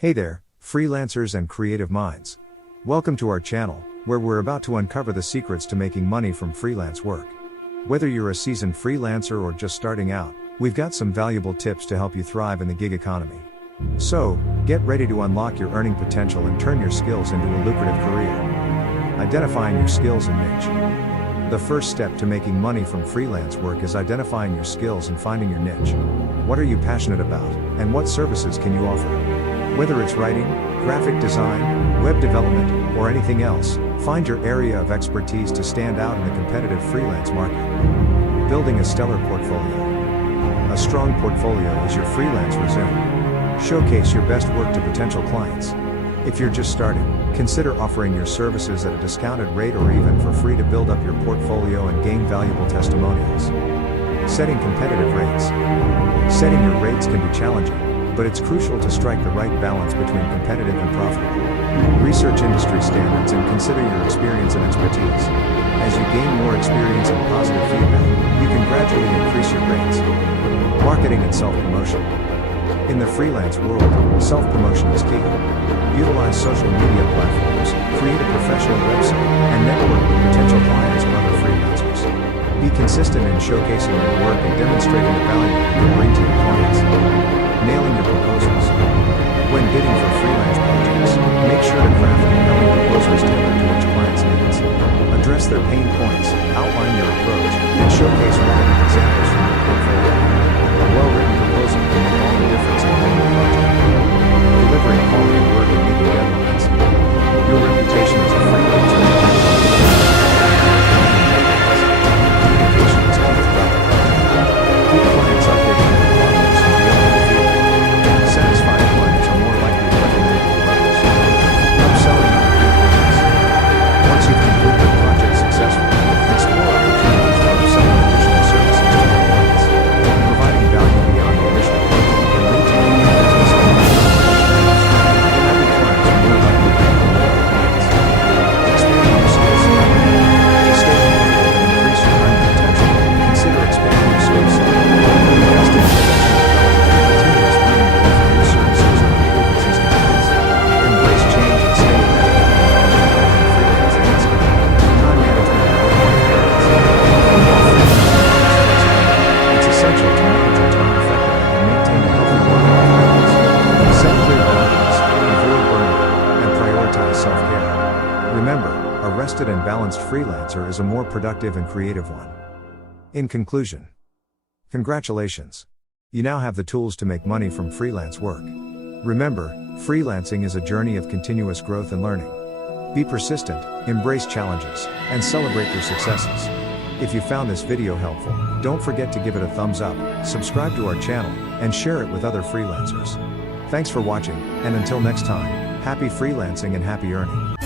Hey there, freelancers and creative minds. Welcome to our channel, where we're about to uncover the secrets to making money from freelance work. Whether you're a seasoned freelancer or just starting out, we've got some valuable tips to help you thrive in the gig economy. So, get ready to unlock your earning potential and turn your skills into a lucrative career. Identifying your skills and niche. The first step to making money from freelance work is identifying your skills and finding your niche. What are you passionate about, and what services can you offer? Whether it's writing, graphic design, web development, or anything else, find your area of expertise to stand out in the competitive freelance market. Building a stellar portfolio. A strong portfolio is your freelance resume. Showcase your best work to potential clients. If you're just starting, consider offering your services at a discounted rate or even for free to build up your portfolio and gain valuable testimonials. Setting competitive rates. Setting your rates can be challenging, but it's crucial to strike the right balance between competitive and profitable. Research industry standards and consider your experience and expertise. As you gain more experience and positive feedback, you can gradually increase your rates. Marketing and self-promotion. In the freelance world, self-promotion is key. Utilize social media platforms, create a professional website, and network with potential clients or other freelancers. Be consistent in showcasing your work and demonstrating the value you can bring to your clients. Nailing your proposals. When bidding for freelance projects, make sure to craft compelling proposals tailored to each client's needs. Address their pain points, outline your approach, and showcase relevant examples from your portfolio. A well-written proposal can make all the difference in winning a project. Delivering quality work and meeting deadlines. Your reputation as a freelancer. Communication is key throughout the project. Keep clients updated on your progress and be open to feedback. Satisfied clients are more likely to recommend you to others. Upselling other employees. Once you've completed the project successfully, explore opportunities for upselling additional services to your clients. Providing value beyond the initial project and maintaining your business and happy clients are more likely to become loyal clients. Expanding your skill set. To stay competitive and increase your earning potential, consider expanding your skill set. Invest in professional development and continuous learning to offer new services or improve existing ones. Embrace change and stay ahead of the curve. Freelance landscape. Time management and work-life balance. It's essential to manage your time effectively and maintain a healthy work-life balance. Set clear boundaries, avoid burnout, and prioritize self-care. Remember, a rested and balanced freelancer is a more productive and creative one. In conclusion, congratulations! You now have the tools to make money from freelance work. Remember, freelancing is a journey of continuous growth and learning. Be persistent, embrace challenges, and celebrate your successes. If you found this video helpful, don't forget to give it a thumbs up, subscribe to our channel, and share it with other freelancers. Thanks for watching, and until next time, happy freelancing and happy earning.